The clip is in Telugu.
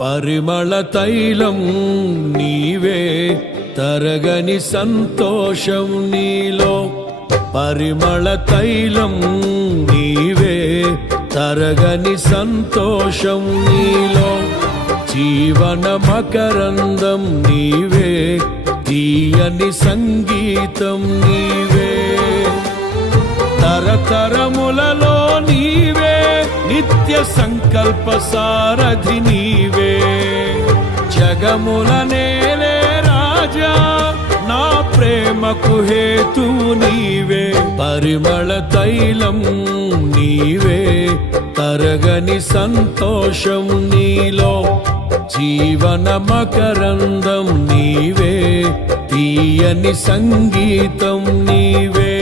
పరిమళ తైలం నీవే, తరగని సంతోషం నీలో. పరిమళ తైలం నీవే, తరగని సంతోషం నీలో. జీవన మకరందం నీవే, తీయని సంగీతం నీవే. తరతరములలో నీవే, నిత్య సంకల్ప సారథి నీవే. జగముల నేలే రాజా, నా ప్రేమకు హేతు నీవే. పరిమళ తైలం నీవే, తరగని సంతోషం నీలో. జీవన మకరందం నీవే, తీయని సంగీతం నీవే.